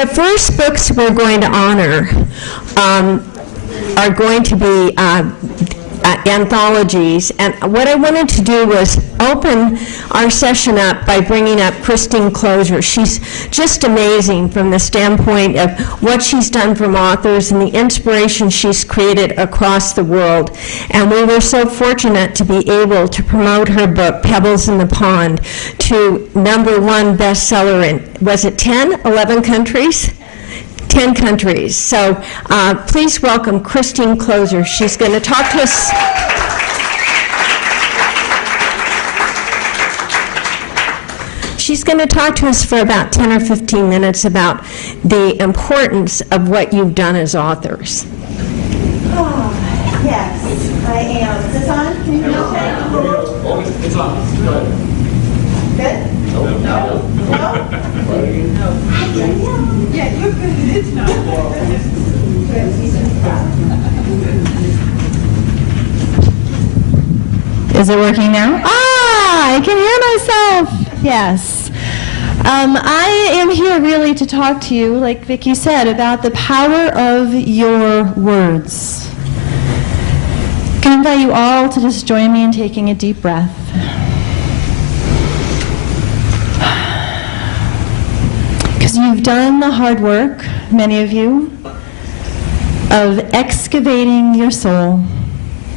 The first books we're going to honor are going to be anthologies, and what I wanted to do was open our session up by bringing up Kloser. She's just amazing from the standpoint of what she's done from authors and the inspiration she's created across the world. And we were so fortunate to be able to promote her book, Pebbles in the Pond, to #1 bestseller in, was it 10, 11 countries? 10 countries. So please welcome Kloser. She's going to talk to us. She's going to talk to us for about 10 or 15 minutes about the importance of what you've done as authors. Oh, yes, I am. Is this on? Can you hear me okay? Oh, it's on. Good. Good? No. No? Yeah, you're good. It's not. Is it working now? Ah, I can hear myself. Yes. I am here really to talk to you, like Viki said, about the power of your words. I can invite you all to just join me in taking a deep breath. Because you've done the hard work, many of you, of excavating your soul,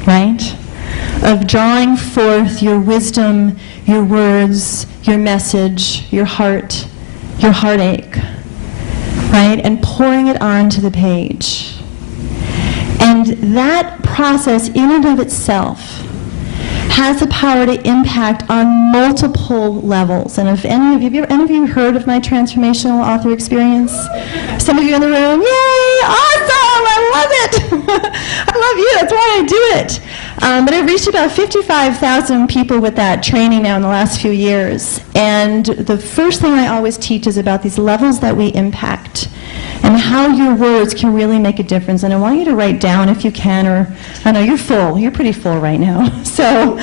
right? Of drawing forth your wisdom, your words, your message, your heart, your heartache, right? And pouring it onto the page. And that process in and of itself has the power to impact on multiple levels. And if any of you heard of my transformational author experience? Some of you in the room, yay, awesome, I love it. I love you, that's why I do it. But I've reached about 55,000 people with that training now in the last few years. And the first thing I always teach is about these levels that we impact and how your words can really make a difference. And I want you to write down if you can, or I know you're full, you're pretty full right now. So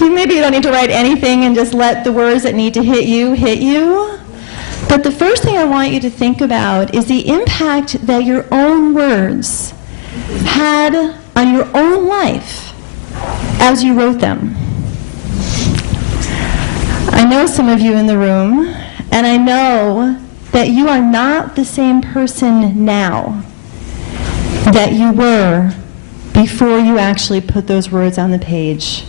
maybe you don't need to write anything and just let the words that need to hit you. But the first thing I want you to think about is the impact that your own words had on your own life as you wrote them. I know some of you in the room, and I know that you are not the same person now that you were before you actually put those words on the page,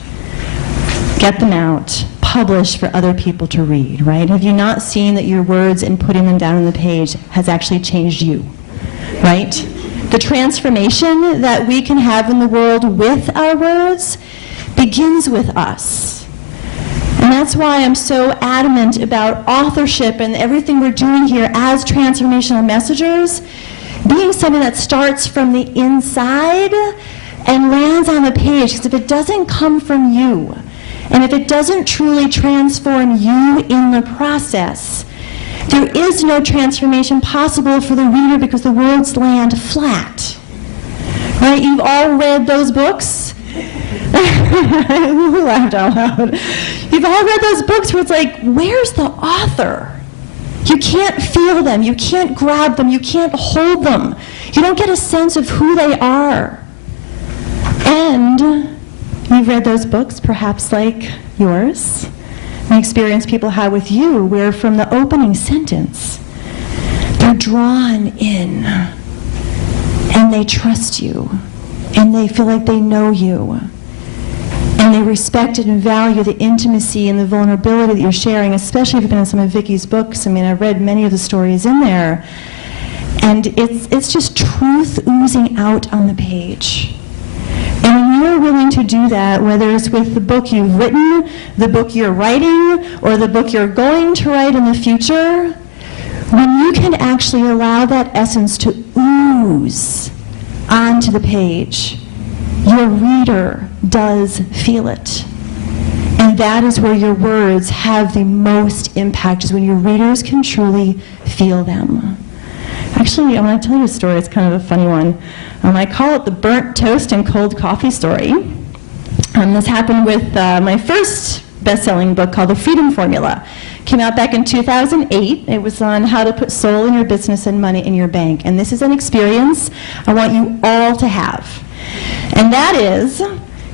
get them out, publish for other people to read, right? Have you not seen that your words and putting them down on the page has actually changed you, right? The transformation that we can have in the world with our words begins with us. And that's why I'm so adamant about authorship and everything we're doing here as transformational messengers being something that starts from the inside and lands on the page. Because if it doesn't come from you, and if it doesn't truly transform you in the process, there is no transformation possible for the reader because the words land flat. Right? You've all read those books? Who laughed out loud? You've all read those books where it's like, where's the author? You can't feel them, you can't grab them, you can't hold them. You don't get a sense of who they are. And you've read those books, perhaps like yours, an experience people had with you, where from the opening sentence, they're drawn in, and they trust you, and they feel like they know you, and they respect and value the intimacy and the vulnerability that you're sharing, especially if you've been in some of Viki's books. I mean, I've read many of the stories in there, and it's just truth oozing out on the page. And when you're willing to do that, whether it's with the book you've written, the book you're writing, or the book you're going to write in the future, when you can actually allow that essence to ooze onto the page, your reader does feel it. And that is where your words have the most impact, is when your readers can truly feel them. Actually, I want to tell you a story. It's kind of a funny one. I call it the burnt toast and cold coffee story. This happened with my first best-selling book called The Freedom Formula. Came out back in 2008. It was on how to put soul in your business and money in your bank. And this is an experience I want you all to have. And that is,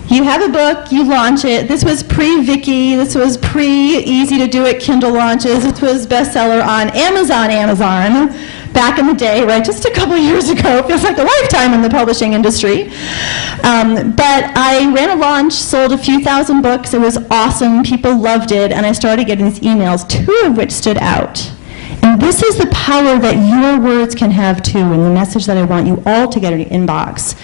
you have a book, you launch it. This was pre-Viki. This was pre-easy to do it Kindle launches. This was bestseller on Amazon, back in the day, right? Just a couple years ago. It feels like a lifetime in the publishing industry. But I ran a launch, sold a few thousand books. It was awesome. People loved it. And I started getting these emails, 2 of which stood out. And this is the power that your words can have too, and the message that I want you all to get in your inbox.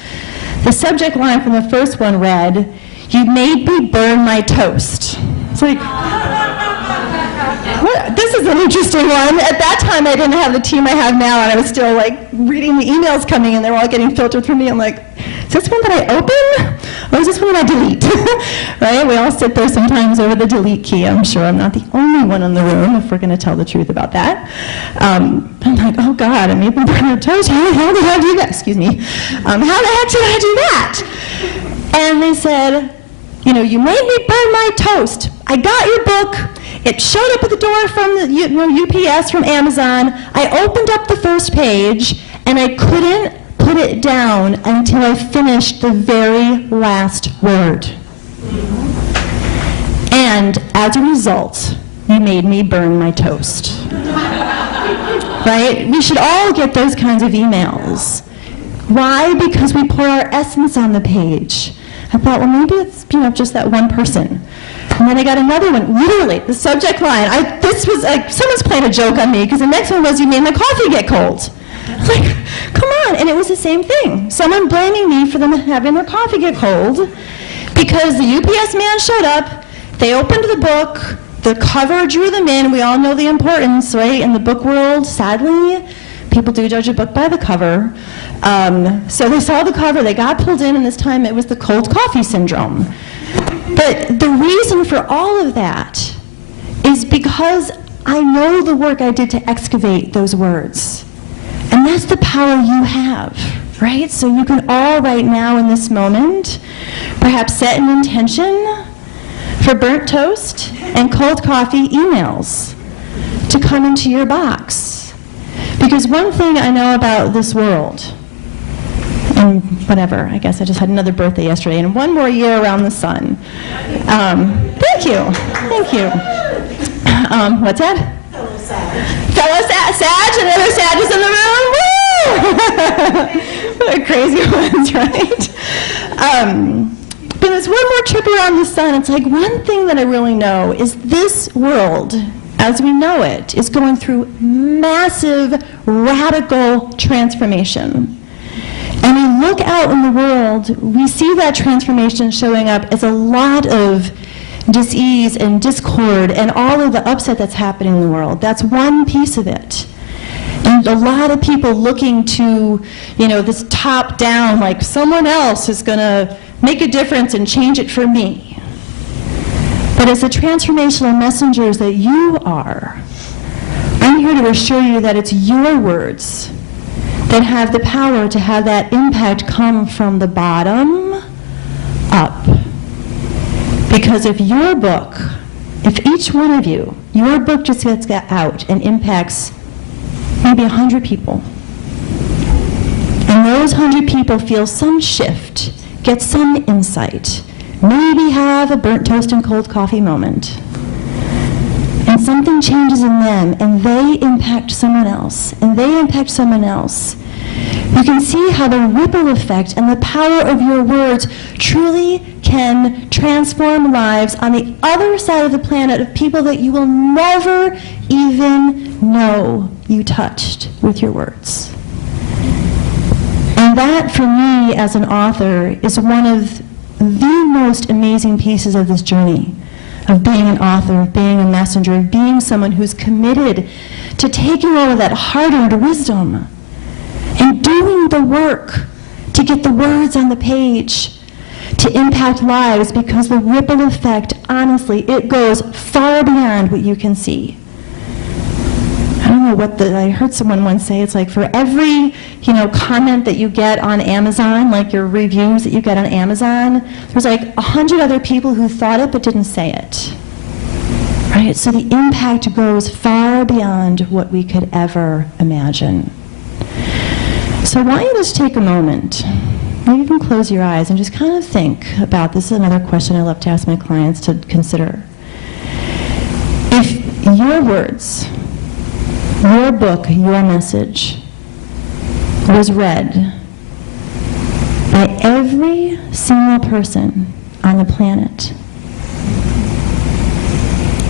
The subject line from the first one read, "You made me burn my toast." It's like, what? This is an interesting one. At that time, I didn't have the team I have now, and I was still like reading the emails coming in. They were all getting filtered through me. I'm like, is this one that I open? Or is this one that I delete? Right? We all sit there sometimes over the delete key. I'm sure I'm not the only one in the room, if we're going to tell the truth about that. I'm like, oh God, I made them burn their toast. How the hell did I do that? Excuse me. How the heck did I do that? And they said, you know, you made me burn my toast. I got your book. It showed up at the door from the UPS from Amazon. I opened up the first page, and I couldn't put it down until I finished the very last word. And as a result, you made me burn my toast. Right? We should all get those kinds of emails. Why? Because we pour our essence on the page. I thought, well, maybe it's just that one person. And then I got another one, literally, the subject line. This was like, someone's playing a joke on me, because the next one was, you made my coffee get cold. Like, come on. And it was the same thing. Someone blaming me for them having their coffee get cold because the UPS man showed up, they opened the book, the cover drew them in. We all know the importance, right? In the book world, sadly, people do judge a book by the cover. So they saw the cover, they got pulled in, and this time it was the cold coffee syndrome. But the reason for all of that is because I know the work I did to excavate those words. And that's the power you have, right? So you can all right now in this moment perhaps set an intention for burnt toast and cold coffee emails to come into your box. Because one thing I know about this world, and whatever, I guess I just had another birthday yesterday, and one more year around the sun. Thank you. What's that? Fellow Sag, another Sag is in the room. Woo! What a crazy ones, right? But there's one more trip around the sun. It's like one thing that I really know is this world, as we know it, is going through massive, radical transformation. And we look out in the world, we see that transformation showing up as a lot of dis-ease and discord and all of the upset that's happening in the world. That's one piece of it. And a lot of people looking to, this top down, like someone else is going to make a difference and change it for me. But as the transformational messengers that you are, I'm here to assure you that it's your words that have the power to have that impact come from the bottom up. Because if each one of you, your book just gets out and impacts maybe 100 people, and those 100 people feel some shift, get some insight, maybe have a burnt toast and cold coffee moment, and something changes in them, and they impact someone else, and they impact someone else, you can see how the ripple effect and the power of your words truly can transform lives on the other side of the planet of people that you will never even know you touched with your words. And that, for me, as an author, is one of the most amazing pieces of this journey, of being an author, of being a messenger, of being someone who's committed to taking all of that hard-earned wisdom and doing the work to get the words on the page to impact lives, because the ripple effect, honestly, it goes far beyond what you can see. I don't know I heard someone once say, it's like for every, comment that you get on Amazon, like your reviews that you get on Amazon, there's like 100 other people who thought it but didn't say it. Right? right? So the impact goes far beyond what we could ever imagine. So I want you to just take a moment, maybe you can close your eyes and just kind of think about, this is another question I love to ask my clients to consider. If your words, your book, your message was read by every single person on the planet,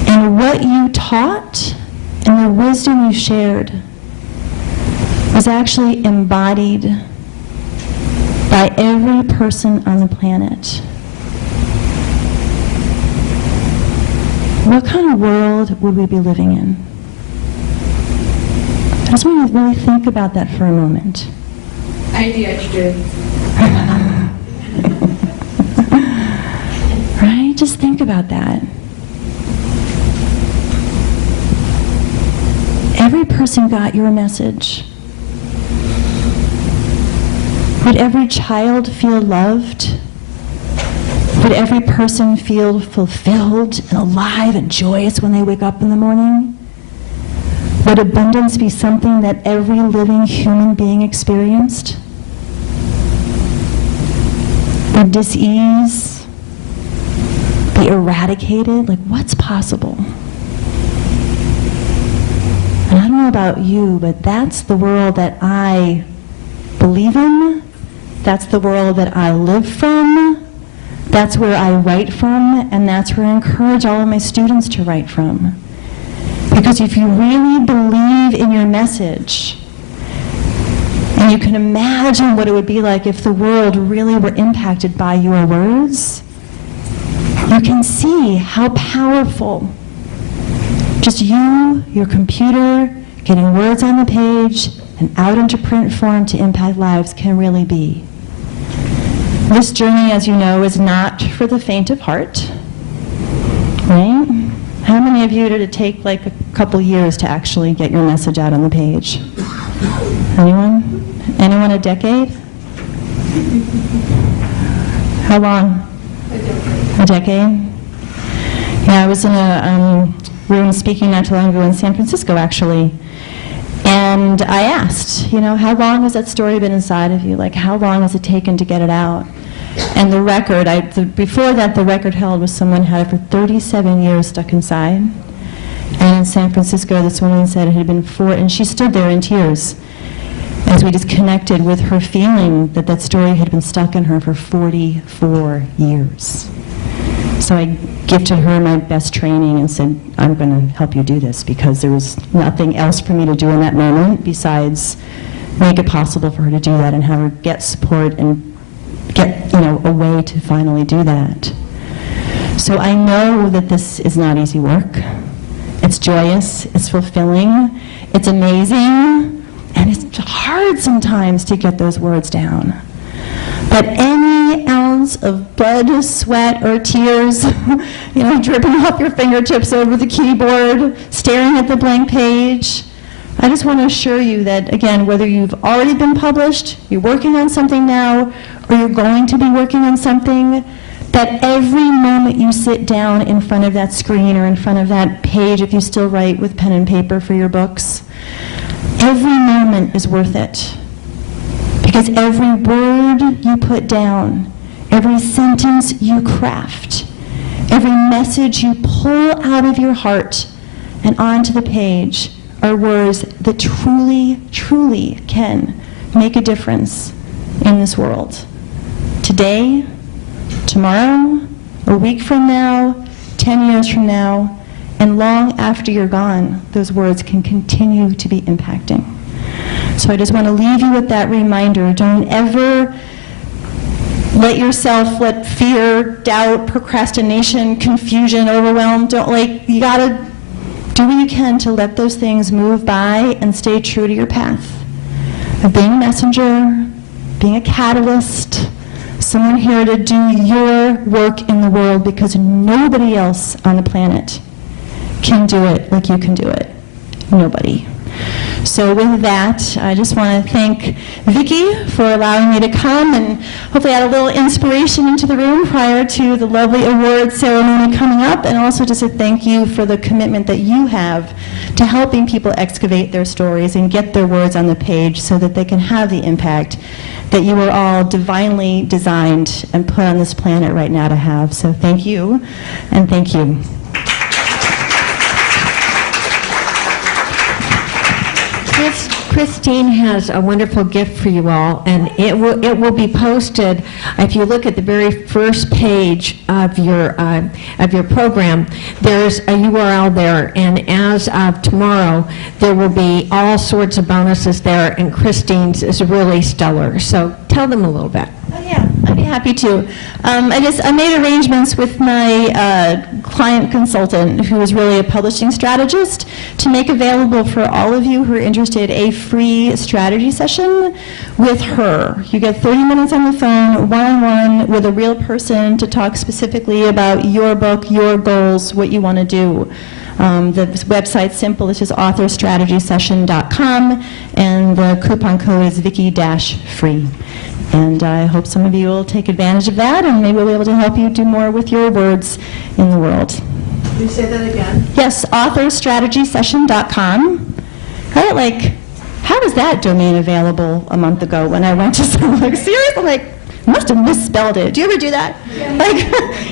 and what you taught and the wisdom you shared was actually embodied by every person on the planet, what kind of world would we be living in? I just want you to really think about that for a moment. Right? Just think about that. Every person got your message. Would every child feel loved? Would every person feel fulfilled and alive and joyous when they wake up in the morning? Would abundance be something that every living human being experienced? Would dis-ease be eradicated? Like, what's possible? And I don't know about you, but that's the world that I believe in. That's the world that I live from. That's where I write from, and that's where I encourage all of my students to write from. Because if you really believe in your message, and you can imagine what it would be like if the world really were impacted by your words, you can see how powerful just you, your computer, getting words on the page and out into print form to impact lives can really be. This journey, as you know, is not for the faint of heart, right? How many of you did it take like a couple years to actually get your message out on the page? Anyone? Anyone a decade? How long? A decade? Yeah, I was in a room speaking not too long ago in San Francisco, actually. And I asked, how long has that story been inside of you? Like, how long has it taken to get it out? And the record, before that, the record held was someone had it for 37 years stuck inside. And in San Francisco, this woman said it had been 4, and she stood there in tears as we just connected with her feeling that that story had been stuck in her for 44 years. So I gifted her my best training and said, I'm going to help you do this, because there was nothing else for me to do in that moment besides make it possible for her to do that and have her get support and get, a way to finally do that. So I know that this is not easy work. It's joyous, it's fulfilling, it's amazing, and it's hard sometimes to get those words down. But any ounce of blood, sweat, or tears, dripping off your fingertips over the keyboard, staring at the blank page, I just want to assure you that, again, whether you've already been published, you're working on something now, or you're going to be working on something, that every moment you sit down in front of that screen or in front of that page, if you still write with pen and paper for your books, every moment is worth it. Because every word you put down, every sentence you craft, every message you pull out of your heart and onto the page are words that truly, truly can make a difference in this world. Today, tomorrow, a week from now, 10 years from now, and long after you're gone, those words can continue to be impacting. So I just want to leave you with that reminder. Don't ever let fear, doubt, procrastination, confusion, overwhelm, you gotta do what you can to let those things move by and stay true to your path of being a messenger, being a catalyst, someone here to do your work in the world, because nobody else on the planet can do it like you can do it. Nobody. So with that, I just want to thank Viki for allowing me to come and hopefully add a little inspiration into the room prior to the lovely award ceremony coming up, and also just a thank you for the commitment that you have to helping people excavate their stories and get their words on the page so that they can have the impact that you were all divinely designed and put on this planet right now to have. So thank you, and thank you. Christine has a wonderful gift for you all, and it will be posted. If you look at the very first page of your program, there's a URL there, and as of tomorrow, there will be all sorts of bonuses there, and Christine's is really stellar. So tell them a little bit. Oh, yeah, I'd be happy to. I made arrangements with my client consultant, who is really a publishing strategist, to make available for all of you who are interested a free strategy session with her. You get 30 minutes on the phone, one-on-one, with a real person to talk specifically about your book, your goals, what you want to do. The website's simple. It's just authorstrategysession.com, and the coupon code is Viki-free. And I hope some of you will take advantage of that, and maybe we'll be able to help you do more with your words in the world. Can you say that again? Yes, authorstrategysession.com. Right, like, how was that domain available a month ago when I went to some, like, seriously, I'm like, I must have misspelled it. Do you ever do that? Yeah. Like,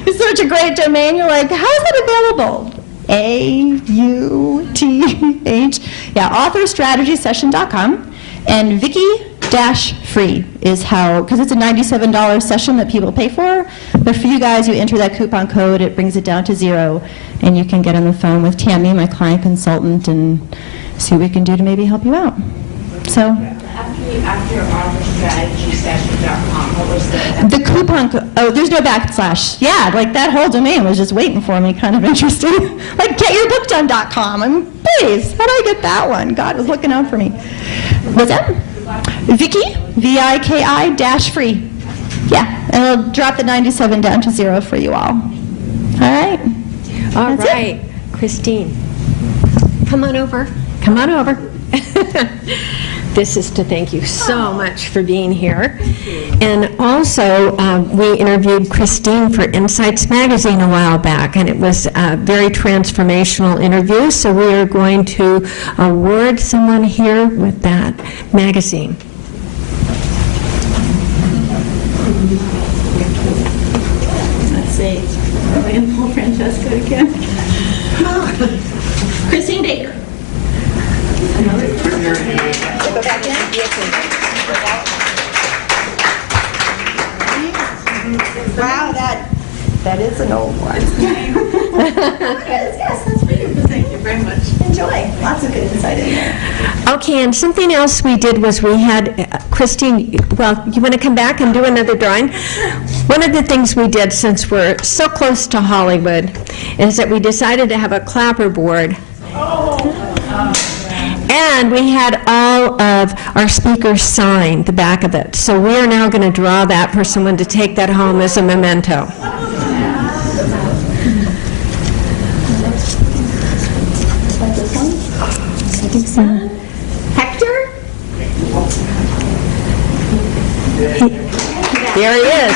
you search a great domain, you're like, how is that available? A-U-T-H. Yeah, authorstrategysession.com. And Viki-free is how, because it's a $97 session that people pay for, but for you guys, you enter that coupon code, it brings it down to $0, and you can get on the phone with Tammy, my client consultant, and see what we can do to maybe help you out. So. After authorstrategysession.com, what was the coupon code? Oh, there's no backslash. Yeah, like that whole domain was just waiting for me, kind of interesting. Like getyourbookdone.com. I mean, please, how do I get that one? God was looking out for me. What's that? Viki, V-I-K-I-free. Yeah, and it'll drop the 97 down to $0 for you all. All right. All right, Christine, come on over. Come on over. This is to thank you so much for being here. And also, we interviewed Christine for Insights Magazine a while back, and it was a very transformational interview, so we are going to award someone here with that magazine. Let's see. Are we going to pull Francesca again? Christine Baker. Go back in? Wow, that is an old one. Yes, that's pretty. Thank you very much. Enjoy. Lots of good insight in there. Okay, and something else we did was we had, Christine, well, you want to come back and do another drawing? One of the things we did, since we're so close to Hollywood, is that we decided to have a clapperboard. And we had all of our speakers sign the back of it. So we are now going to draw that for someone to take that home as a memento. I think so. Hector? There he is.